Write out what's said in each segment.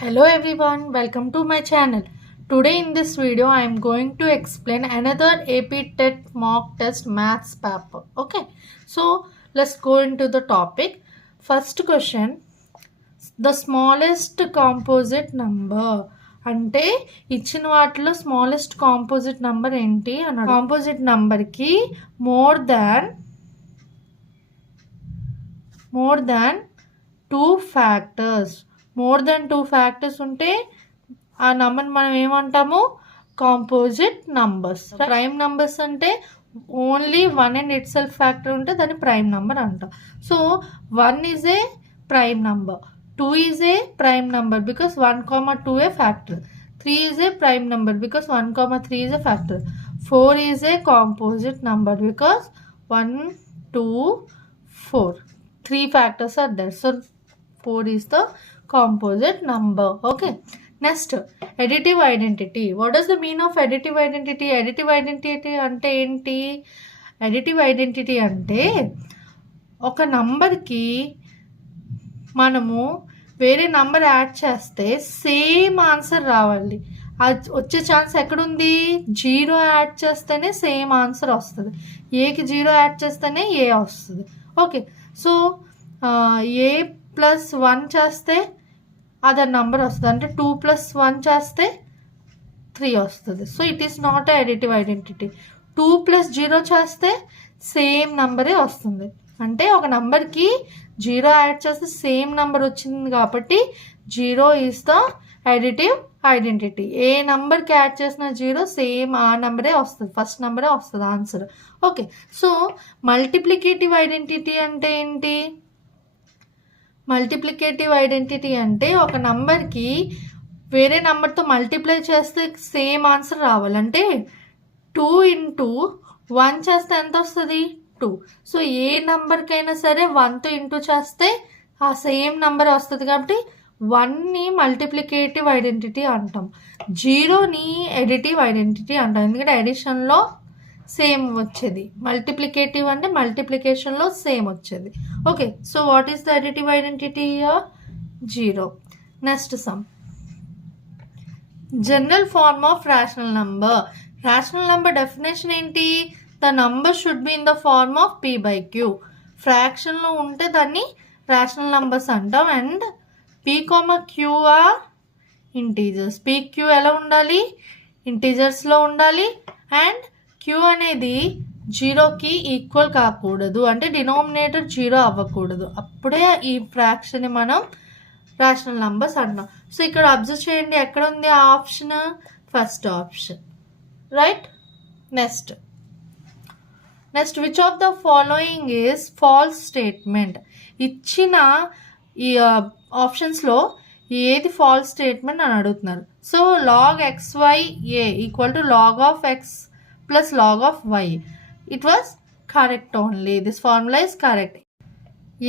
Hello everyone, welcome to my channel. Today in this video I am going to explain another AP TET mock test maths paper. Okay, so let's go into the topic. First question, the smallest composite number. అంటే ఇచ్చిన వాటిలో smallest composite number ఏంటి అన్నాడు. Composite నంబర్కి more than two factors ఉంటే ఆ number మనం ఏమంటాము, కాంపోజిట్ నంబర్స్. ప్రైమ్ నంబర్స్ అంటే only one and it self factor ఉంటే దాన్ని ప్రైమ్ నంబర్ అంటాం. So 1 is a prime number, 2 is a prime number because 1, 2 A factor, 3 is a prime number because 1, 3 is a factor, 4 is a composite number because 1, 2, 4. 3 factors are there. So 4 is the composite number. Okay. Next, additive identity. What does the mean of additive identity? Additive identity ante enti? Additive identity ante ఒక నంబర్కి మనము వేరే number add చేస్తే same answer రావాలి. అది వచ్చే chance ఎక్కడుంది? 0 add చేస్తేనే సేమ్ ఆన్సర్ వస్తుంది. ఏకి 0 యాడ్ చేస్తేనే ఏ వస్తుంది. ఓకే, సో ఏ ప్లస్ 1 చేస్తే అదర్ నంబర్ వస్తుంది, అంటే 2 + 1 చేస్తే 3 వస్తుంది. So it is not additive identity. 2 + 0 చేస్తే సేమ్ నంబరే వస్తుంది, అంటే ఒక నంబర్కి 0 యాడ్ చేస్తే సేమ్ నంబర్ వచ్చింది కాబట్టి 0 ఈజ్ ద అడిటివ్ ఐడెంటిటీ. ఏ నంబర్కి యాడ్ చేసిన 0 సేమ్ ఆ నెంబరే వస్తుంది, ఫస్ట్ నెంబరే వస్తుంది answer. Okay, so multiplicative identity అంటే ఏంటి? మల్టిప్లికేటివ్ ఐడెంటిటీ అంటే ఒక నంబర్కి వేరే నెంబర్తో మల్టిప్లై చేస్తే సేమ్ ఆన్సర్ రావాలంటే 2 × 1 చేస్తే ఎంత వస్తుంది? 2. సో ఏ నెంబర్కైనా సరే 1తో ఇంటూ చేస్తే ఆ సేమ్ నెంబర్ వస్తుంది కాబట్టి 1ని మల్టిప్లికేటివ్ ఐడెంటిటీ అంటాం, 0ని ఎడిటివ్ ఐడెంటిటీ అంటాం. ఎందుకంటే ఎడిషన్లో సేమ్ వచ్చేది, మల్టిప్లికేటివ్ అంటే మల్టిప్లికేషన్లో సేమ్ వచ్చేది. Okay, so what is the additive identity? 0. Next sum. General form of rational number. Rational number definition ఏంటి? The number should be in the form of p/q. ఫ్రాక్షన్లో ఉంటే దాన్ని రేషనల్ నంబర్స్ అంటాం. And p, q are integers. pq ఎలా ఉండాలి? ఇంటీజర్స్లో ఉండాలి. And q అనేది 0కి ఈక్వల్ కాకూడదు, అంటే డినామినేటర్ 0 అవ్వకూడదు. అప్పుడే ఈ ఫ్రాక్షన్ని మనం రేషనల్ నంబర్స్ అంటున్నాం. సో ఇక్కడ అబ్జర్వ్ చేయండి, ఎక్కడ ఉంది ఆ option? First option, right. Next which of the following is false statement. ఇచ్చిన ఈ ఆప్షన్స్లో ఏది ఫాల్స్ స్టేట్మెంట్ అని అడుగుతున్నారు. So log xy a = log of x plus log of y. It was correct only. This formula is correct.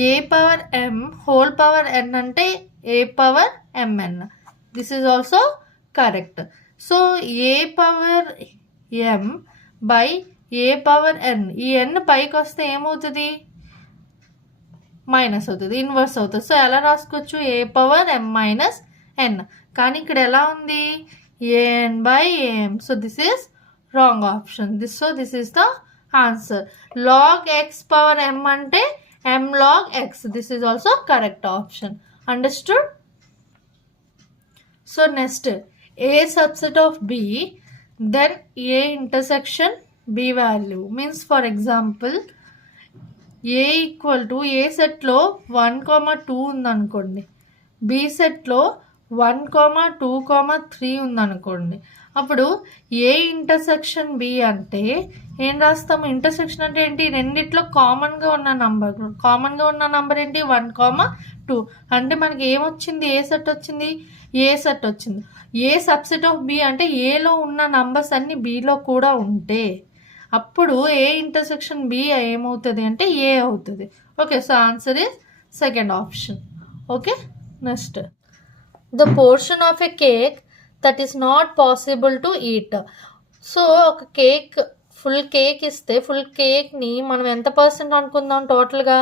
a power m whole power n ante a power mn. This is also correct. So a power m by a power n. ఈ n పైకి వస్తే ఏమవుతుంది? Minus అవుతుంది, inverse అవుతుంది. So ఎలా రాసుకోవచ్చు? a power m - n. కానీ ఇక్కడ ఎలా ఉంది? an/am. So this is wrong option. This is the answer. Log x power m ante m log x. This is also correct option. Understood? So next, a subset of b, then a intersection b value. Means for example, a = a సెట్లో 1, 2 ఉందనుకోండి, b సెట్లో 1, 2, 3 ఉందనుకోండి. అప్పుడు A intersection B అంటే ఏం రాస్తాము? Intersection అంటే ఏంటి? రెండిట్లో కామన్గా ఉన్న నంబర్ ఏంటి? 1, 2. అంటే మనకి ఏమొచ్చింది? ఏ సెట్ వచ్చింది? ఏ సెట్ వచ్చింది. ఏ సబ్సెట్ ఆఫ్ బి అంటే ఏలో ఉన్న నంబర్స్ అన్ని బిలో కూడా ఉంటే అప్పుడు ఏ ఇంటర్సెక్షన్ బి ఏమవుతుంది అంటే ఏ అవుతుంది. Okay, so answer is second option. Okay, next, the portion of a cake that is not possible to eat. So ఒక కేక్, ఫుల్ కేక్ ఇస్తే ఫుల్ కేక్ని మనం ఎంత % అనుకుందాం? టోటల్గా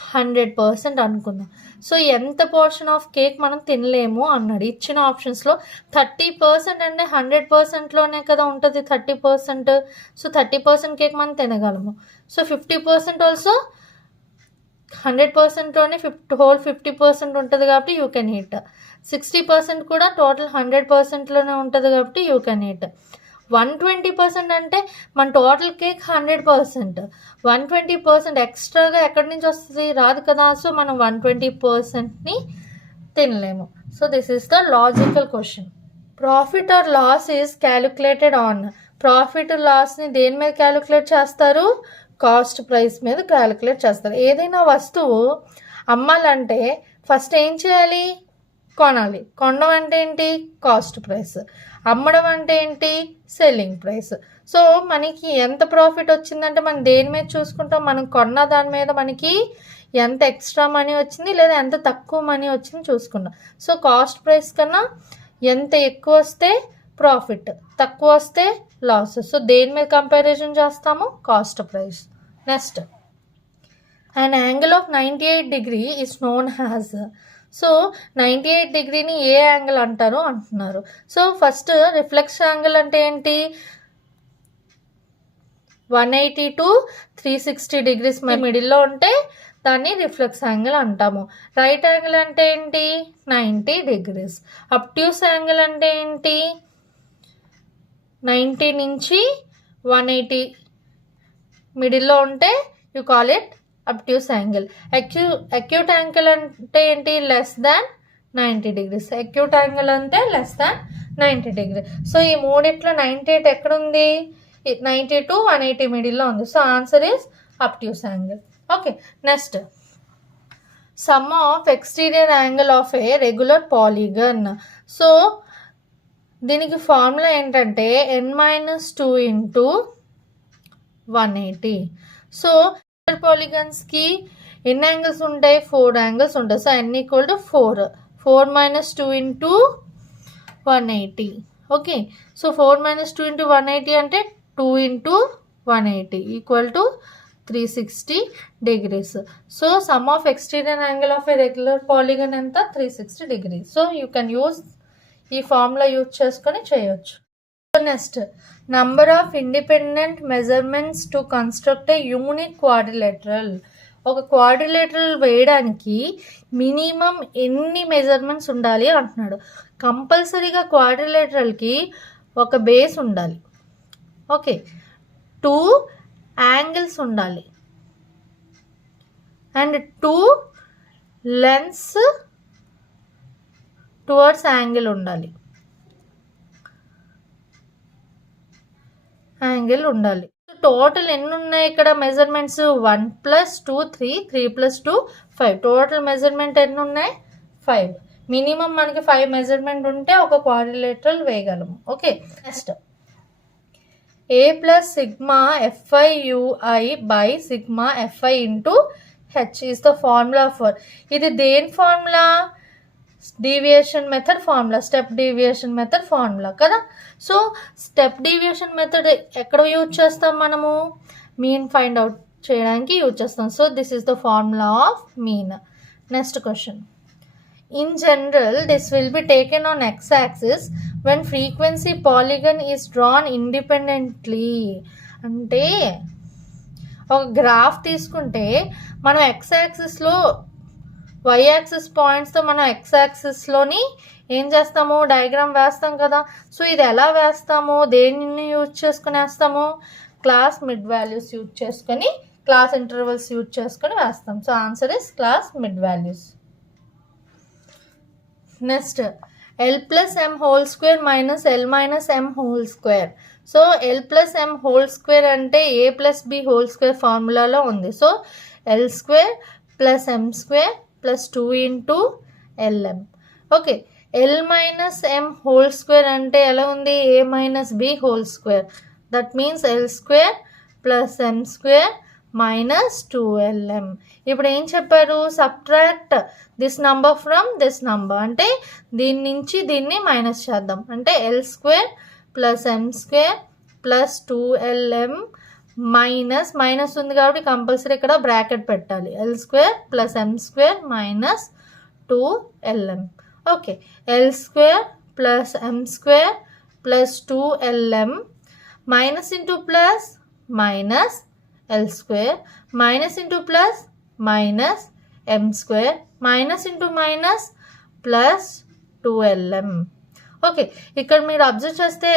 100% అనుకుందాం. సో ఎంత పోర్షన్ ఆఫ్ కేక్ మనం తినలేము అన్నాడు. ఇచ్చిన ఆప్షన్స్లో 30% అంటే 100%లోనే కదా ఉంటుంది 30%. సో 30% కేక్ మనం తినగలము. సో 50% ఆల్సో 100%లోనే 50% ఉంటుంది కాబట్టి యూ కెన్ ఈట్. 60% కూడా టోటల్ 100%లోనే ఉంటుంది కాబట్టి యూ కెన్ ఈట్. 120% అంటే మన టోటల్ కేక్ 100%. 120% ఎక్స్ట్రాగా ఎక్కడి నుంచి వస్తుంది? రాదు కదా. సో మనం 120%ని తినలేము. So this is the logical question. Profit or loss is calculated on. Profit లాస్ని దేని మీద క్యాలిక్యులేట్ చేస్తారు? కాస్ట్ ప్రైస్ మీద క్యాలిక్యులేట్ చేస్తారు. ఏదైనా వస్తువు అమ్మాలంటే ఫస్ట్ ఏం చేయాలి? కొనాలి. కొనడం అంటే ఏంటి? Cost price. అమ్మడం అంటే ఏంటి? Selling price. సో మనకి ఎంత ప్రాఫిట్ వచ్చిందంటే మనం దేని మీద చూసుకుంటాం? మనం కొన్న దాని మీద మనకి ఎంత ఎక్స్ట్రా మనీ వచ్చింది లేదా ఎంత తక్కువ మనీ వచ్చింది చూసుకుంటాం. సో కాస్ట్ ప్రైస్ కన్నా ఎంత ఎక్కువ వస్తే ప్రాఫిట్, తక్కువ వస్తే లాస్. సో దేని మీద కంపారిజన్ చేస్తాము? Cost price. Next, and angle of 98 degree is known has. So 98 degreeని ఏ యాంగిల్ అంటారు అంటున్నారు. సో ఫస్ట్ రిఫ్లెక్స్ యాంగిల్ అంటే ఏంటి? 180 to 360 degrees మిడిల్లో ఉంటే దాన్ని రిఫ్లెక్స్ యాంగిల్ అంటాము. రైట్ యాంగిల్ అంటే ఏంటి? 90 degrees. అబ్ట్యూస్ యాంగిల్ అంటే ఏంటి? 90 నుంచి 180 మిడిల్లో ఉంటే you call it obtuse angle. Acute angle అంటే ఏంటి? Less than 90 degrees. Acute angle అంటే లెస్ దాన్ 90 degrees. సో ఈ మూడిట్లో 98 ఎక్కడుంది? 90 to 180 మిడిల్లో ఉంది. So answer is obtuse angle. Okay, next, some of exterior angle of A regular polygon. So దీనికి formula ఏంటంటే n-2 into 180. సో పాలిగన్స్కి ఎన్ని యాంగిల్స్ ఉంటాయి? 4 యాంగిల్స్ ఉంటాయి. So n equal to 4. 4 - 2 into 180. Okay, so 4 - 2 into 180 అంటే 2 into 180 equal to 360 degrees. So some of exterior angle of A regular polygon ఎంత? 360 degrees. So you can use ఈ formula use చేసుకొని చేయొచ్చు. Next, number of independent measurements to construct a unique quadrilateral. ఒక quadrilateral వేయడానికి minimum ఎన్ని measurements ఉండాలి అంటున్నాడు. కంపల్సరీగా క్వాడ్రిలేటరల్కి ఒక బేస్ ఉండాలి. ఓకే, 2 యాంగిల్స్ ఉండాలి అండ్ 2 లెన్స్ టువర్డ్స్ యాంగిల్ ఉండాలి. టోటల్ ఎన్ని ఉన్నాయి ఇక్కడ మెజర్మెంట్స్? 1 + 2 3, 3 + 2 5. టోటల్ మెజర్మెంట్ ఎన్ని ఉన్నాయి? 5. మినిమం మనకి 5 మెజర్మెంట్ ఉంటే ఒక క్వాడ్రిలేటరల్ వేయగలము. Okay, next, a + sigma fi ui by sigma fi into h is the formula for. ఇది దేని formula? Deviation method formula, step deviation method formula కదా. సో స్టెప్ డీవియేషన్ మెథడ్ ఎక్కడ యూజ్ చేస్తాం మనము? మీన్ ఫైండ్ అవుట్ చేయడానికి use చేస్తాం. So this is the formula of mean. Next question, in general this will be taken on x axis when frequency polygon is drawn independently. అంటే ఒక graph తీసుకుంటే మనం x యాక్సిస్లో y axis పాయింట్స్తో మనం x యాక్సిస్లోని ఏం చేస్తాము? Diagram వేస్తాం కదా. సో ఇది ఎలా వేస్తాము? దేనిని యూజ్ చేసుకుని వేస్తాము? క్లాస్ మిడ్ వాల్యూస్ యూజ్ చేసుకొని, క్లాస్ ఇంటర్వల్స్ యూజ్ చేసుకొని వేస్తాం. So answer is class mid values. Next, L + m whole square minus L minus m whole square. So L + m whole square అంటే a + b whole square ఫార్ములాలో ఉంది. So L² + m² + 2 into lm. Okay, L minus m whole square అంటే ఎలా ఉంది? a minus b whole square. That means L² + m² minus 2lm. ఇప్పుడు ఏం చెప్పారు? Subtract this number from this number. అంటే దీని నుంచి దీన్ని మైనస్ చేద్దాం. అంటే L² + m² + 2lm మైనస్ ఉంది కాబట్టి కంపల్సరీ ఇక్కడ బ్రాకెట్ పెట్టాలి. L square plus m square minus 2lm. Okay, l square plus m square plus 2lm minus into plus minus l square minus into plus minus m square minus into minus plus 2lm. Okay, ఇక్కడ మీరు observe చేస్తే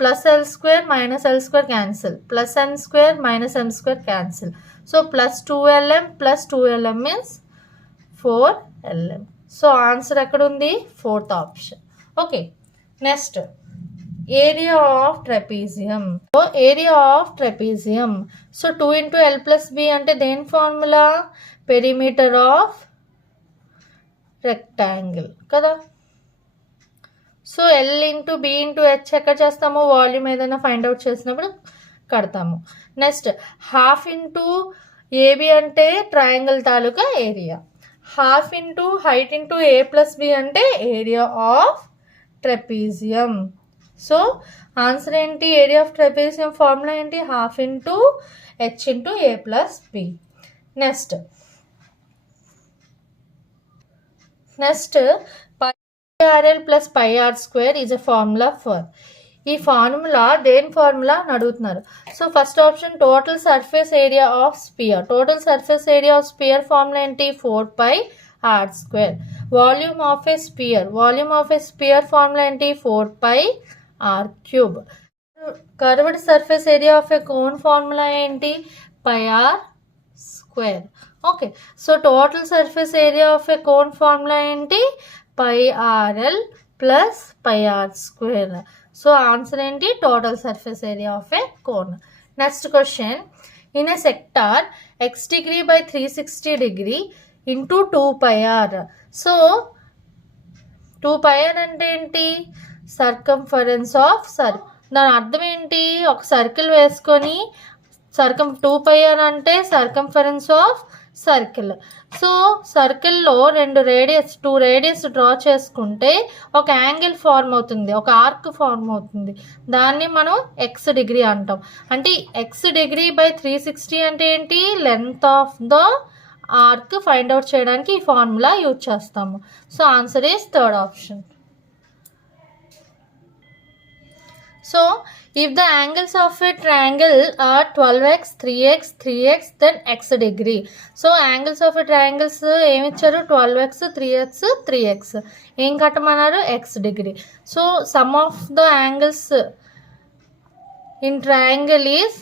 plus l square minus l square cancel, plus m square minus m square cancel. So plus 2lm plus 2lm means 4lm. So answer ఎక్కడ ఉంది? 4th option. Okay, next area of trapezium. So area of trapezium. So 2 into l plus b అంటే దేని formula? Perimeter of rectangle కదా. So l into b into h ఎక్కడ చేస్తాము? Volume ఏదైనా find out చేసినప్పుడు కడతాము. నెక్స్ట్ హాఫ్ ఇంటూ ఏబి అంటే triangle తాలూకా area. Half into height into a plus b అంటే area of trapezium. So answer ఏంటి? ఏరియా ఆఫ్ ట్రెపీజియం ఫార్ములా ఏంటి? Half into h into a plus b. Next RL plus pi r square is a formula for. ఈ formula దేని formula అని అడుగుతున్నారు. So first option total surface area of sphere. Total surface area of sphere formula ఏంటి? 4pi r square. Volume of A spear. Volume of A spear formula ఏంటి? 4pi r cube. Curved surface area of A cone formula ఏంటి? pi r square. Okay, so total surface area of A cone formula ఏంటి? pi rl plus pi r square. So answer ఏంటి? Total surface area of A cone. Next question, in a sector x degree by 360 degree into 2pi r. So 2pi r అంటే ఏంటి? Circumference of దాని అర్థం ఏంటి? ఒక circle వేసుకొని 2pi r అంటే circumference of circle. So సర్కిల్లో 2 రేడియస్ డ్రా చేసుకుంటే ఒక యాంగిల్ ఫార్మ్ అవుతుంది, ఒక ఆర్క్ ఫార్మ్ అవుతుంది. దాన్ని మనం ఎక్స్ డిగ్రీ అంటాం. అంటే ఎక్స్ డిగ్రీ బై 360 అంటే ఏంటి? Length of the arc find out చేయడానికి ఈ ఫార్ములా యూజ్ చేస్తాము. So answer is 3rd option. So if the angles of a triangle are 12x, 3x, 3x, then x degree. So angles of a triangles ఏమి ఇచ్చారు? 12x, 3x, 3x. ఏం కట్టమన్నారు? x degree. So sum of the angles in triangle is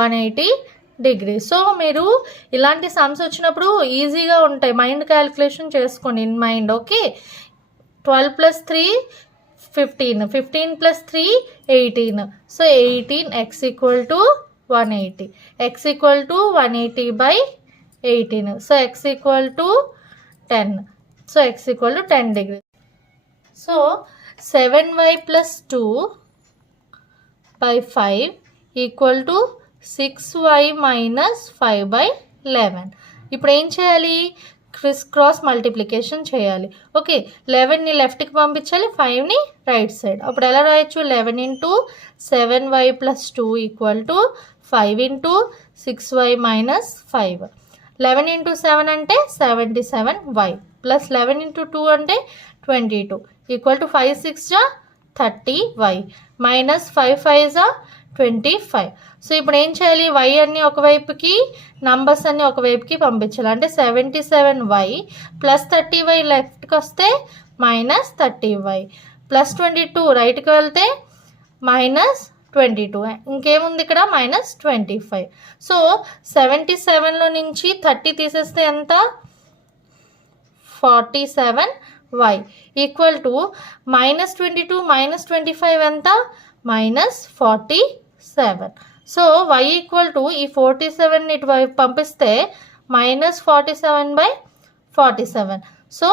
180 degree. So మీరు ఇలాంటి sums వచ్చినప్పుడు ఈజీగా ఉంటాయి, mind calculation చేసుకోండి in mind. Okay, 12 plus 3 15, 15 plus 3 18. So 18x equal to 180. X equal to 180 by 18. So x equal to 10. So x equal to 10 degree. So 7y plus 2 by 5 equal to 6y minus 5 by 11. ఇప్పుడు ఏం చేయాలి? Criss cross multiplication చేయాలి. Okay, 11ని లెఫ్ట్కి పంపించాలి, 5ని right side. అప్పుడు ఎలా రాయొచ్చు? 11 into 7y plus 2 equal to 5 into 6y minus 5. 11 into 7 అంటే 77y ప్లస్ 11 ఇంటూ 2 అంటే 22 equal to 5 6 30y minus 5 5 25. So ఇప్పుడు ఏం చేయాలి? y అన్ని ఒకవైపుకి, నంబర్స్ అన్ని ఒకవైపుకి పంపించాలి. అంటే 77y ప్లస్ 30y లెఫ్ట్కి వస్తే మైనస్ 30y ప్లస్ 22 రైట్కి వెళ్తే మైనస్ 22. ఇంకేముంది ఇక్కడ? మైనస్ 25. సో 77లో నుంచి 30 తీసేస్తే ఎంత? 47y equal to minus 22 minus 25 ఎంత? Minus 47. So y equal to ఈ 47 ఇటువైపు పంపిస్తే minus 47 by 47. So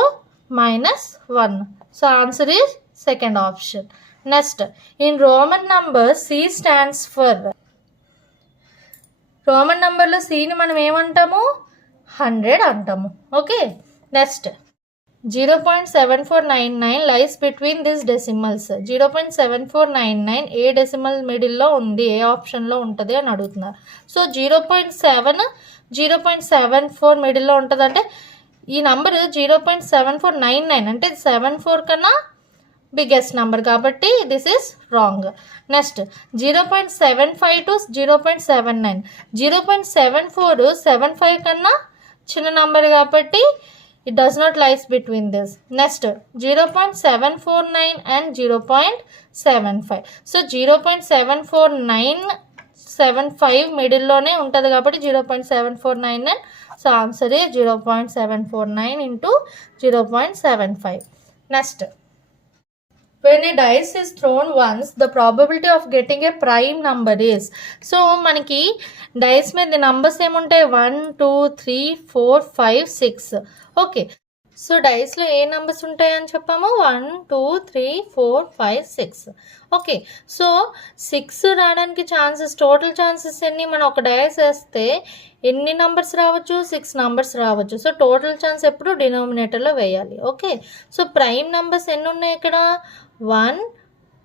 minus 1. So answer is 2nd option. Next, in Roman number C stands for. Roman నంబర్లో Cని మనం ఏమంటాము? 100 అంటాము. Okay, next 0.7499 lies between this decimals. 0.7499 A decimal మిడిల్లో ఉంది, ఏ ఆప్షన్లో ఉంటుంది అని అడుగుతున్నారు. సో 0.74 మిడిల్లో ఉంటుంది అంటే ఈ నంబర్ 0.7499 అంటే 74 కన్నా బిగ్గెస్ట్ నెంబర్ కాబట్టి this is wrong. Next 0.75 to 0.79. 0.74 75 కన్నా చిన్న నెంబర్ కాబట్టి it does not lies between this. Next 0.749 and 0.75. So 0.74975 middle లోనే ఉంటుంది కాబట్టి 0.749. So answer A 0.749 into 0.75. Next when a dice is thrown once, the probability of getting a prime number is. So మనకి dice మీద numbers ఏముంటాయి 1 2 3 4 5 6. Okay, so డైస్లో ఏ numbers ఉంటాయని చెప్పాము 1 2 3 4 5 6. Okay, so 6 రావడానికి chances, total chances ఎన్ని? మనం ఒక డైస్ వేస్తే ఎన్ని నంబర్స్ రావచ్చు? 6 నంబర్స్ రావచ్చు. సో టోటల్ ఛాన్స్ ఎప్పుడు డినామినేటర్లో వేయాలి. ఓకే, సో ప్రైమ్ నెంబర్స్ ఎన్ని ఉన్నాయి ఇక్కడ 1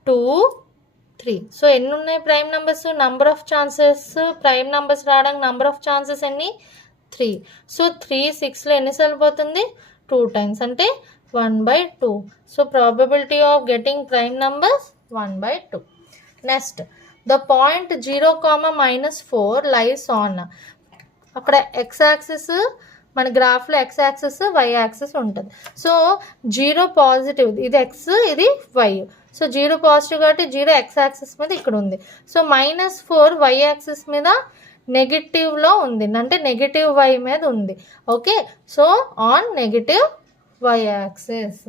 2 3. సో ఎన్ని ఉన్నాయి prime numbers? Number of chances prime numbers రావడానికి నంబర్ ఆఫ్ ఛాన్సెస్ ఎన్ని? 3. సో 3 6లో ఎన్నిసార్లు పోతుంది? 2 times అంటే 1/2. So probability of getting prime numbers 1/2. Next the point 0,-4 lies on. అక్కడ ఎక్స్ యాక్సిస్ మన గ్రాఫ్లో ఎక్స్ యాక్సిస్ వై యాక్సిస్ ఉంటుంది. సో 0 పాజిటివ్, ఇది ఎక్స్ ఇది వై. సో 0 పాజిటివ్ కాబట్టి 0 ఎక్స్ యాక్సిస్ మీద ఇక్కడ ఉంది. సో -4 వై యాక్సిస్ మీద నెగిటివ్లో ఉంది, అంటే నెగిటివ్ వై మీద ఉంది. Okay, so on negative Y axis.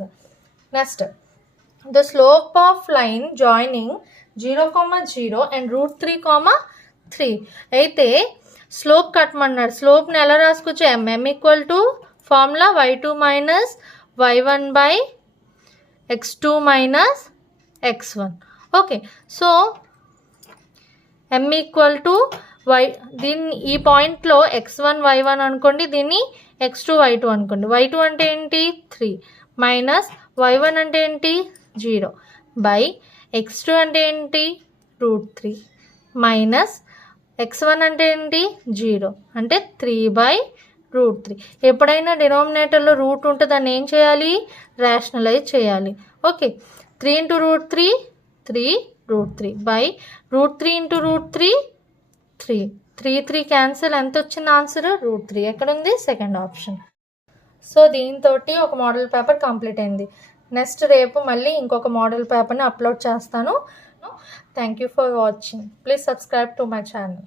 Next the slope of line joining 0,0 and √3,3. అయితే స్లోప్ కట్టమన్నాడు. స్లోప్ని ఎలా రాసుకోవచ్చు? m equal to formula y2 minus y1/x2 minus x1. Okay, so m equal to దీన్ని ఈ పాయింట్లో x1 y1 అనుకోండి, దీన్ని x2 y2 అనుకోండి. y2 అంటే ఏంటి 3 మైనస్ y1 అంటే ఏంటి 0 బై x2 అంటే ఏంటి √3 మైనస్ x1 అంటే ఏంటి 0 అంటే 3/√3. ఎప్పుడైనా డినామినేటర్లో రూట్ ఉంటే దాన్ని ఏం చేయాలి? రేషనలైజ్ చేయాలి. Okay, 3 × √3 3√3 by √3 × √3 3. 3 క్యాన్సిల్. ఎంత వచ్చింది ఆన్సర్? √3. ఎక్కడుంది? Second option. సో దీంతో ఒక మోడల్ పేపర్ కంప్లీట్ అయింది. నెక్స్ట్ రేపు మళ్ళీ ఇంకొక మోడల్ పేపర్ని అప్లోడ్ చేస్తాను. Thank you for watching. Please subscribe to my channel.